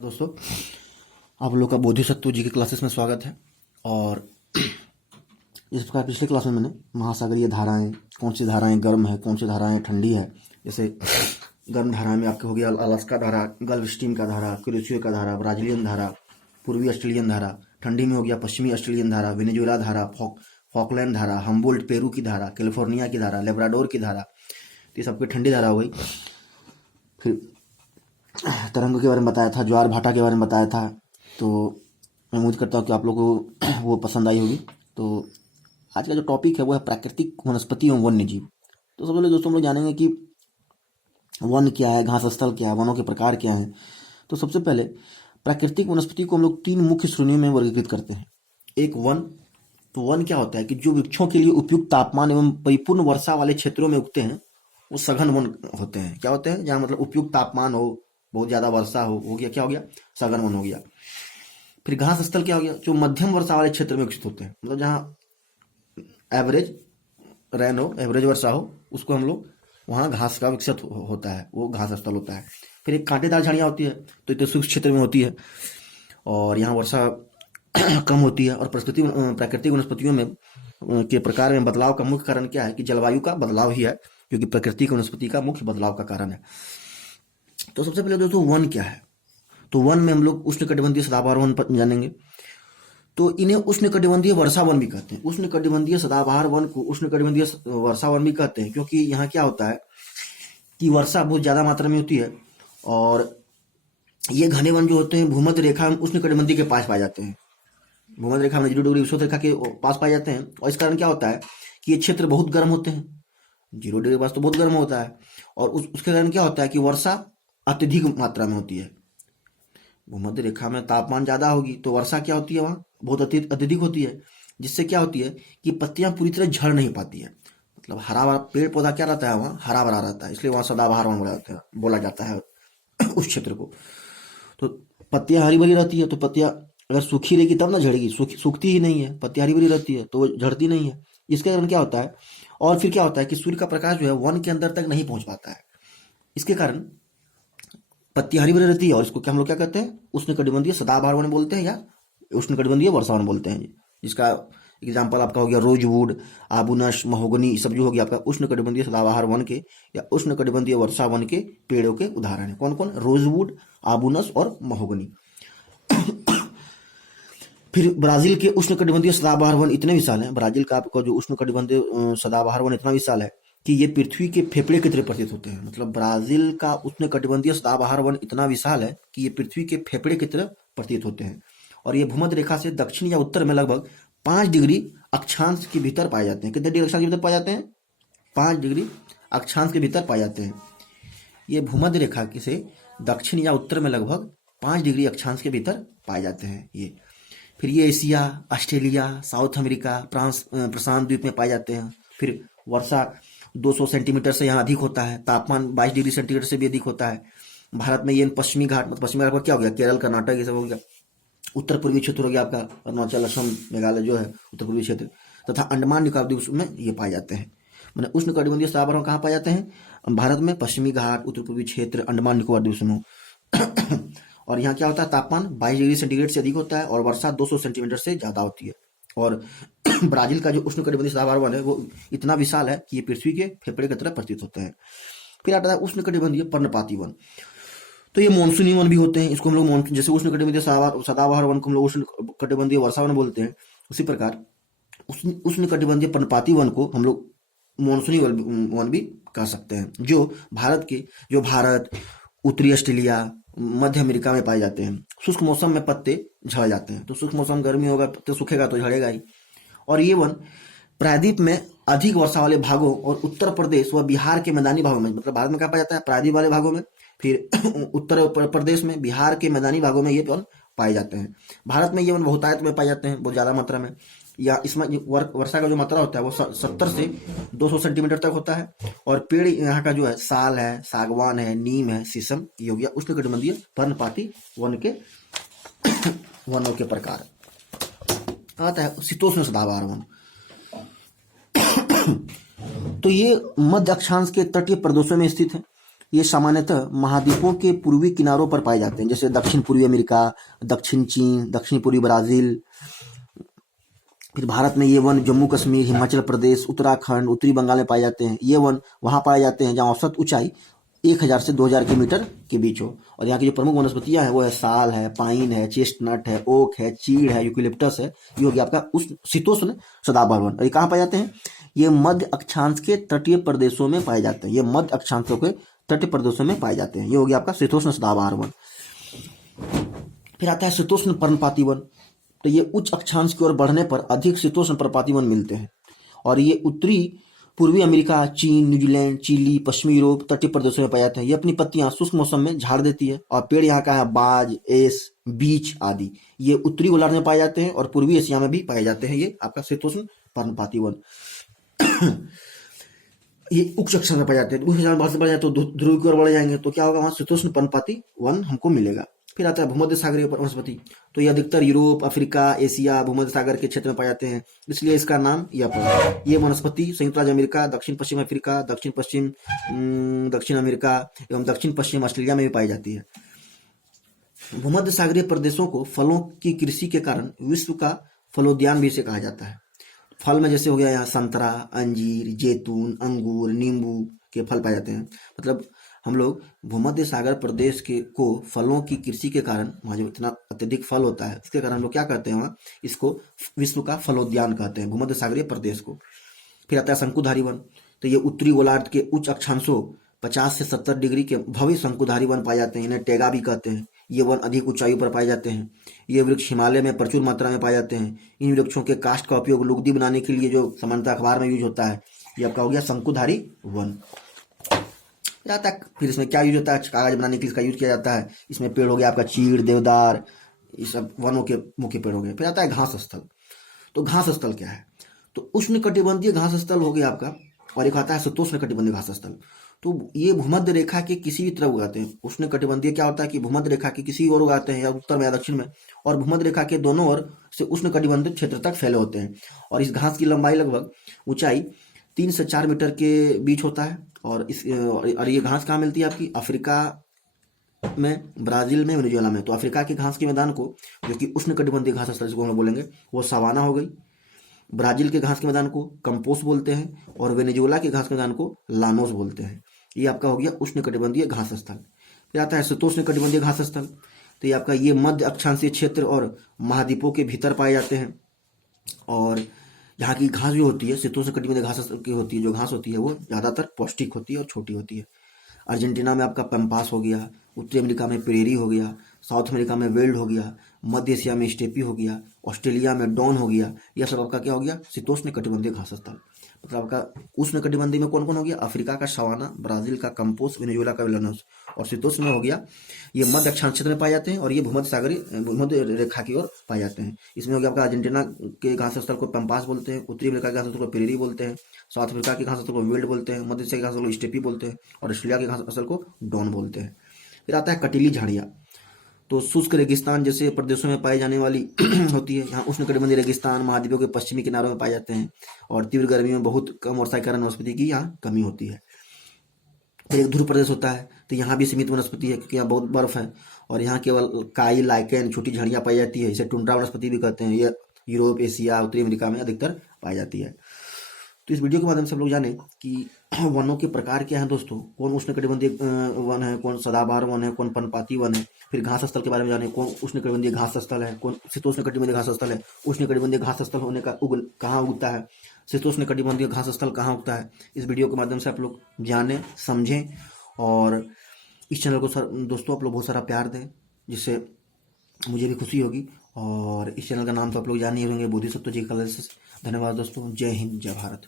दोस्तों, आप लोग का बोधिसत्व जी के क्लासेस में स्वागत है। और इस प्रकार पिछले क्लास में मैंने महासागरीय धाराएं, कौन सी धाराएं गर्म है, कौन सी धाराएं ठंडी है। जैसे गर्म धाराएं में आपके हो गया अलास्का धारा, गल्फ स्ट्रीम का धारा, क्रूसियो का धारा, ब्राजीलियन धारा, पूर्वी ऑस्ट्रेलियन धारा। ठंडी में हो गया पश्चिमी ऑस्ट्रेलियन धारा, वेनेजुएला धारा, फॉकलैंड धारा, हम्बोल्ट पेरू की धारा, कैलिफोर्निया की धारा, लेब्राडोर की धारा। तो ये सबकी ठंडी धारा हो गई। फिर तरंग के बारे में बताया था, ज्वार भाटा के बारे में बताया था। तो मैं उम्मीद करता हूँ कि आप लोगों को वो पसंद आई होगी। तो आज का जो टॉपिक है वो है प्राकृतिक वनस्पति एवं वन्य जीव। तो सबसे पहले दोस्तों हम लोग जानेंगे कि वन क्या है, घास स्थल क्या है, वनों के प्रकार क्या हैं। तो सबसे पहले प्राकृतिक वनस्पति को हम लोग तीन मुख्य श्रेणियों में वर्गीकृत करते हैं। एक वन, तो वन क्या होता है कि जो वृक्षों के लिए उपयुक्त तापमान एवं परिपूर्ण वर्षा वाले क्षेत्रों में उगते हैं वो सघन वन होते हैं। क्या होते हैं? जहाँ मतलब उपयुक्त तापमान हो, बहुत ज्यादा वर्षा हो गया, क्या हो गया? सघन वन हो गया। फिर घास स्थल क्या हो गया? जो मध्यम वर्षा वाले क्षेत्र में विकसित होते हैं, मतलब जहाँ एवरेज रेन हो, एवरेज वर्षा हो, उसको हम लोग वहाँ घास का विकसित होता है, वो घास स्थल होता है। फिर एक कांटेदार झाड़ियाँ होती है, तो ये शुष्क क्षेत्र में होती है और यहाँ वर्षा कम होती है। और प्राकृतिक वनस्पतियों में के प्रकार में बदलाव का मुख्य कारण क्या है कि जलवायु का बदलाव ही है, क्योंकि प्राकृतिक वनस्पति का मुख्य बदलाव का कारण है। तो सबसे पहले दोस्तों वन क्या है? तो वन में हम लोग उष्णकटिबंधीय सदाबहार वन जानेंगे। तो इन्हें उष्णकटिबंधीय वर्षा वन भी कहते हैं। उष्णकटिबंधीय सदाबहार वन को उष्णकटिबंधीय वर्षा वन भी कहते हैं, क्योंकि यहाँ क्या होता है कि वर्षा बहुत ज्यादा मात्रा में होती है और ये घने वन जो होते हैं भूमध्य रेखा में उष्णकटिबंधीय के पास पाए जाते हैं। भूमध्य रेखा में 0 डिग्री विषुवत रेखा के पास पाए जाते हैं और इस कारण क्या होता है कि ये क्षेत्र बहुत गर्म होते हैं। 0 डिग्री के पास तो बहुत गर्म होता है और उसके कारण क्या होता है कि वर्षा अत्यधिक मात्रा में होती है। भूमध्य रेखा में तापमान ज्यादा होगी तो वर्षा क्या होती है वहाँ बहुत अत्यधिक होती है, जिससे क्या होती है कि पत्तियां पूरी तरह झड़ नहीं पाती है। मतलब हरा भरा पेड़ पौधा क्या रहता है वहाँ, हरा भरा रहता है, इसलिए वहाँ सदाबहार वन बोला जाता है उस क्षेत्र को। तो पत्तियां हरी भरी रहती है, तो पत्तियां अगर सूखी रहेगी तब ना झड़ेगी, सूखती ही नहीं है, पत्तियां हरी भरी रहती है तो वो झड़ती नहीं है। इसके कारण क्या होता है, और फिर क्या होता है कि सूर्य का प्रकाश जो है वन के अंदर तक नहीं पहुंच पाता है। इसके कारण पत्ती हरी भरी रहती है और इसको क्या हम लोग क्या कहते हैं? उष्णकटिबंधीय सदाबहार वन बोलते हैं या उष्णकटिबंधीय वर्षा वन बोलते हैं। जिसका एग्जाम्पल आपका हो गया रोजवुड, आबूनस, महोगनी, सब जो हो गया आपका उष्णकटिबंधीय सदाबहार वन के या उष्णकटिबंधीय वर्षा वन के पेड़ों के उदाहरण है। कौन कौन? रोजवुड, आबूनस और महोगनी। फिर ब्राजील के उष्णकटिबंधीय सदाबहार वन इतने विशाल है, ब्राजील का आपका जो उष्णकटिबंधीय सदाबहार वन इतना विशाल है कि ये पृथ्वी के फेफड़े की तरह प्रतीत होते हैं। मतलब ब्राजील का उष्णकटिबंधीय सदाबहार वन इतना विशाल है कि ये पृथ्वी के फेफड़े की तरह प्रतीत होते हैं और ये भूमध्य रेखा से दक्षिण या उत्तर में लगभग 5 डिग्री अक्षांश के भीतर पाए जाते हैं। कितने डिग्री अक्षांश के भीतर पाए जाते हैं? 5 डिग्री अक्षांश के भीतर पाए जाते हैं। ये भूमध्य रेखा से दक्षिण या उत्तर में लगभग 5 डिग्री अक्षांश के भीतर पाए जाते हैं ये। फिर ये एशिया, ऑस्ट्रेलिया, साउथ अमेरिका, प्रशांत द्वीप में पाए जाते हैं। फिर वर्षा 200 सेंटीमीटर से यहाँ अधिक होता है, तापमान 22 डिग्री सेंटीग्रेड से भी अधिक होता है। भारत में ये पश्चिमी घाट, मतलब पश्चिमी घाट पर क्या हो गया? केरल, कर्नाटक, ये सब हो गया। उत्तर पूर्वी क्षेत्र हो गया आपका अरुणाचल, असम, मेघालय जो है उत्तर पूर्वी क्षेत्र, तथा अंडमान निकोबार द्वीप में ये पाए जाते हैं। मैंने उष्णकटिबंधीय सदाबहार कहाँ पाए जाते हैं? भारत में पश्चिमी घाट, उत्तर पूर्वी क्षेत्र, अंडमान निकोबार द्वीप समूह। और यहाँ क्या होता है? तापमान 22 डिग्री सेंटीग्रेड से अधिक होता है और वर्षा 200 सेंटीमीटर से ज्यादा होती है। और ब्राजील का जो उष्णकटिबंधीय सदाबहार वन है वो इतना विशाल है कि ये पृथ्वी के फेफड़े की तरह प्रतीत होते हैं। फिर आता है उष्णकटिबंधीय पर्णपाती वन। तो ये मानसूनी वन भी होते हैं, इसको हम लोग जैसे उष्णकटिबंधीय सदाबहार वन को हम लोग उष्णकटिबंधीय वर्षा वन बोलते हैं, उसी प्रकार उष्णकटिबंधीय पर्णपाती वन को हम लोग मानसूनी वन भी कह सकते हैं, जो भारत, उत्तरी ऑस्ट्रेलिया, मध्य अमेरिका में पाए जाते हैं। शुष्क मौसम में पत्ते झड़ जाते हैं, तो शुष्क मौसम गर्मी होगा पत्ते सूखेगा तो झड़ेगा ही। और ये वन प्रायद्वीप में अधिक वर्षा वाले भागों और उत्तर प्रदेश व बिहार के मैदानी भागों में, मतलब भारत में क्या पाया जाता है? प्रायद्वीप वाले भागों में, फिर उत्तर प्रदेश में, बिहार के मैदानी भागों में ये वन पाए जाते हैं। भारत में ये वन बहुतायत में पाए जाते हैं, बहुत ज्यादा मात्रा में। या इसमें वर्षा का जो मात्रा होता है वो 70 से 200 सेंटीमीटर तक होता है। और पेड़ यहाँ का जो है साल है, सागवान है, नीम है, शीशम, ये हो गया उष्णकटिबंधीय पर्णपाती वन के वनों के प्रकार। आता है शीतोष्ण सदाबहार वन। तो ये मध्य अक्षांश के तटीय प्रदेशों में स्थित है। ये सामान्यतः महाद्वीपों के पूर्वी किनारों पर पाए जाते हैं, जैसे दक्षिण पूर्वी अमेरिका, दक्षिण चीन, दक्षिण पूर्वी ब्राजील। फिर भारत में ये वन जम्मू कश्मीर, हिमाचल प्रदेश, उत्तराखंड, उत्तरी बंगाल में पाए जाते हैं। ये वन वहाँ पाए जाते हैं जहाँ औसत ऊंचाई 1000 से 2000 किलोमीटर के बीच हो। और यहाँ की जो प्रमुख वनस्पतियां हैं वो है साल है, पाइन है, चेस्टनट है, ओक है, चीड़ है, यूकेलिप्टस है। ये हो गया आपका उष्ण शीतोष्ण सदाबहार वन। और ये कहाँ पाए जाते हैं? ये मध्य अक्षांश के तटीय प्रदेशों में पाए जाते हैं। ये मध्य अक्षांशों के तटीय प्रदेशों में पाए जाते हैं। ये हो गया आपका शीतोष्ण सदाबहार वन। फिर आता है शीतोष्ण पर्णपाती वन। तो ये उच्च अक्षांश की ओर बढ़ने पर अधिक शीतोष्ण पर्णपाती वन मिलते हैं। और ये उत्तरी पूर्वी अमेरिका, चीन, न्यूजीलैंड, चिली, पश्चिमी यूरोप तटीय प्रदेशों में पाई जाते हैं। ये अपनी पत्तियां शुष्क मौसम में झाड़ देती है। और पेड़ यहाँ का है बाज, एस, बीच आदि। ये उत्तरी गोलार्ध में पाए जाते हैं और पूर्वी एशिया में भी पाए जाते हैं। ये आपका शीतोष्ण पर्णपाती वन। ये उच्च अक्षांश में पाए जाते हैं। उच्च अक्षांश में बढ़ जाए तो ध्रुव की ओर बढ़ जाएंगे तो क्या होगा? वहां शीतोष्ण पर्णपाती वन हमको मिलेगा। फिर आता है भूमध्य सागरीय वनस्पति। तो ये अधिकतर यूरोप, अफ्रीका, एशिया, भूमध्य सागर के क्षेत्र में पाए जाते हैं, इसलिए इसका नाम यह पड़ा। ये वनस्पति संयुक्त राज्य अमेरिका, दक्षिण पश्चिम अफ्रीका, दक्षिण अमेरिका एवं दक्षिण पश्चिम ऑस्ट्रेलिया में भी पाई जाती है। भूमध्य सागरीय प्रदेशों को फलों की कृषि के कारण विश्व का फलोद्यान भी इसे कहा जाता है। फल में जैसे हो गया यहाँ संतरा, अंजीर, जैतून, अंगूर, नींबू के फल पाए जाते हैं। मतलब हम लोग भूमध्य सागर प्रदेश के को फलों की कृषि के कारण, वहाँ जो इतना अत्यधिक फल होता है इसके कारण हम लोग क्या कहते हैं, वहाँ इसको विश्व का फलोद्यान कहते हैं, भूमध्य सागरीय प्रदेश को। फिर आता है शंकुधारी वन। तो ये उत्तरी गोलार्ध के उच्च अक्षांशों 50 से 70 डिग्री के भव्य शंकुधारी वन पाए जाते हैं। इन्हें टेगा भी कहते हैं। ये वन अधिक ऊंचाई पर पाए जाते हैं। ये वृक्ष हिमालय में प्रचुर मात्रा में पाए जाते हैं। इन वृक्षों के काष्ठ का उपयोग लुगदी बनाने के लिए जो सामान्यतः अखबार में यूज होता है, ये आपका हो गया शंकुधारी वन। फिर इसमें क्या यूज होता है? कागज बनाने के लिए इसका यूज किया जाता है। इसमें पेड़ हो गया आपका चीड़, देवदार, ये सब वनों के मुख्य पेड़ हो गए। फिर आता है घास स्थल। तो घास स्थल क्या है? तो उष्ण कटिबंधीय घास स्थल हो गया आपका, और एक आता है शीतोष्ण कटिबंधीय घास स्थल। तो ये भूमध्य रेखा के किसी भी तरफ उगाते हैं। उष्ण कटिबंधीय क्या होता है कि भूमध्य रेखा के किसी ओर उगाते हैं, या उत्तर में या दक्षिण में, और भूमध्य रेखा के दोनों ओर से उष्ण कटिबंधीय क्षेत्र तक फैले होते हैं। और इस घास की लंबाई लगभग ऊंचाई 3 से 4 मीटर के बीच होता है। और ये घास कहाँ मिलती है? आपकी अफ्रीका में, ब्राजील में, वेनेजुएला में। तो अफ्रीका के घास के मैदान को, जो कि उष्ण कटिबंधीय घास स्थल जिसको हम बोलेंगे, वो सवाना हो गई। ब्राजील के घास के मैदान को कंपोस बोलते हैं, और वेनेजुएला के घास के मैदान को लानोस बोलते हैं। ये आपका हो गया उष्ण कटिबंधीय घास स्थल। फिर आता है शीतोष्ण कटिबंधीय घास स्थल। तो ये आपका ये मध्य अक्षांशीय क्षेत्र और महाद्वीपों के भीतर पाए जाते हैं। और यहाँ की घास जो होती है, शीतोष्ण कटिबंधीय घास की होती है, जो घास होती है वो ज़्यादातर पौष्टिक होती है और छोटी होती है। अर्जेंटीना में आपका पंपास हो गया, उत्तरी अमेरिका में प्रेरी हो गया, साउथ अमेरिका में वेल्ड हो गया, मध्य एशिया में स्टेपी हो गया, ऑस्ट्रेलिया में डॉन हो गया। यह सब आपका क्या हो गया? शीतोष्ण कटिबंधीय घास स्थल। मतलब आपका उष्ण कटिबंधीय में कौन कौन हो गया? अफ्रीका का सवाना, ब्राजील का कंपोस, वेनेजुएला का लानोस। और शीतोष्ण में हो गया ये मध्य अक्षांश क्षेत्र में पाए जाते हैं, और ये भूमध्य रेखा की ओर पाए जाते हैं। इसमें हो गया आपका अर्जेंटीना के घास स्थल को पंपास बोलते हैं, उत्तरी अमेरिका के घास स्थल को प्रेरी बोलते हैं, साउथ अफ्रीका के घास स्थल को वेल्ड बोलते हैं, मध्य एशिया के घास स्थल को स्टेपी बोलते हैं, और ऑस्ट्रेलिया के घास स्थल को डॉन बोलते हैं। फिर आता है कटीली झाड़ियाँ। तो शुष्क रेगिस्तान जैसे प्रदेशों में पाई जाने वाली होती है। यहाँ उष्ण कटिबंधीय रेगिस्तान महाद्वीपों के पश्चिमी किनारों में पाए जाते हैं, और तीव्र गर्मी में बहुत कम वर्षा के कारण वनस्पति की यहाँ कमी होती है। फिर एक ध्रुव प्रदेश होता है। तो यहाँ भी सीमित वनस्पति है, क्योंकि यहाँ बहुत बर्फ है, और यहाँ केवल काई, लाइकेन, छोटी झाड़ियाँ पाई जाती है। इसे टुंड्रा वनस्पति भी कहते हैं। ये यूरोप, एशिया, उत्तरी अमेरिका में अधिकतर पाई जाती है। तो इस वीडियो के माध्यम से हम लोग जाने कि वनों के प्रकार क्या हैं दोस्तों, कौन उष्णकटिबंधीय वन है, कौन सदाबहार वन है, कौन पर्णपाती वन है। फिर घास स्थल के बारे में जाने, कौन उष्णकटिबंधीय घास स्थल है, कौन शीतोष्णकटिबंधीय घास स्थल है, उष्णकटिबंधीय घास स्थल होने का कहाँ उगता है, शीतोष्णकटिबंधीय घास स्थल कहाँ उगता है। इस वीडियो के माध्यम से आप लोग जानें, समझें, और इस चैनल को दोस्तों आप लोग बहुत सारा प्यार दें, जिससे मुझे भी खुशी होगी। और इस चैनल का नाम तो आप लोग जान ही होंगे, बोधिसत्व जी कॉलेज। धन्यवाद दोस्तों। जय हिंद, जय भारत।